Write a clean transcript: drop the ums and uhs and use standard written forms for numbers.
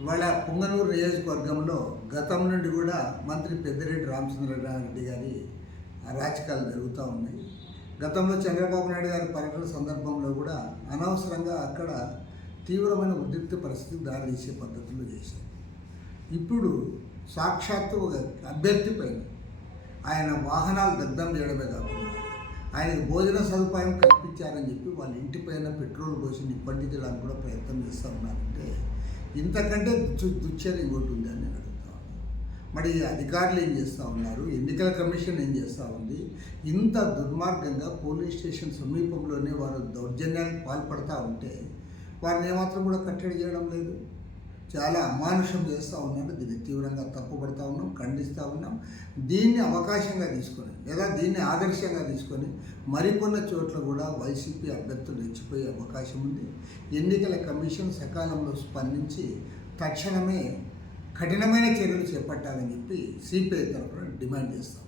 ఇవాళ పుంగనూరు నియోజకవర్గంలో గతం నుండి కూడా మంత్రి పెద్దిరెడ్డి రామచంద్రారెడ్డి గారి అరాచకాలు జరుగుతూ ఉన్నాయి. గతంలో చంద్రబాబు నాయుడు గారి పర్యటన సందర్భంలో కూడా అనవసరంగా అక్కడ తీవ్రమైన ఉద్రిక్త పరిస్థితికి దారితీసే పద్ధతులు చేశారు. ఇప్పుడు సాక్షాత్తు ఒక అభ్యర్థి పైన ఆయన వాహనాలు దగ్ధం చేయడమే కాకుండా ఆయనకు భోజన సదుపాయం కల్పించారని చెప్పి వాళ్ళ ఇంటిపైన పెట్రోల్ పోసి నిప్పంటించడానికి కూడా ప్రయత్నం చేస్తూ ఉన్నారంటే ఇంతకంటే దుశ్చర్య ఇంకోటి ఉంది అని నేను అడుగుతా ఉన్నాను. మరి అధికారులు ఏం చేస్తూ ఉన్నారు, ఎన్నికల కమిషన్ ఏం చేస్తూ ఉంది? ఇంత దుర్మార్గంగా పోలీస్ స్టేషన్ సమీపంలోనే వారు దౌర్జన్యానికి పాల్పడతా ఉంటే వారిని ఏమాత్రం కూడా కట్టడి చేయడం లేదు. చాలా అమానుషం చేస్తూ ఉన్నారు. దీన్ని తీవ్రంగా తప్పుపడతా ఉన్నాం, ఖండిస్తూ ఉన్నాం. దీన్ని అవకాశంగా తీసుకొని లేదా దీన్ని ఆదర్శంగా తీసుకొని మరికొన్ని చోట్ల కూడా వైసీపీ అభ్యర్థులు రెచ్చిపోయే అవకాశం ఉంది. ఎన్నికల కమిషన్ సకాలంలో స్పందించి తక్షణమే కఠినమైన చర్యలు చేపట్టాలని చెప్పి సిపిఐ తరఫున డిమాండ్ చేస్తాం.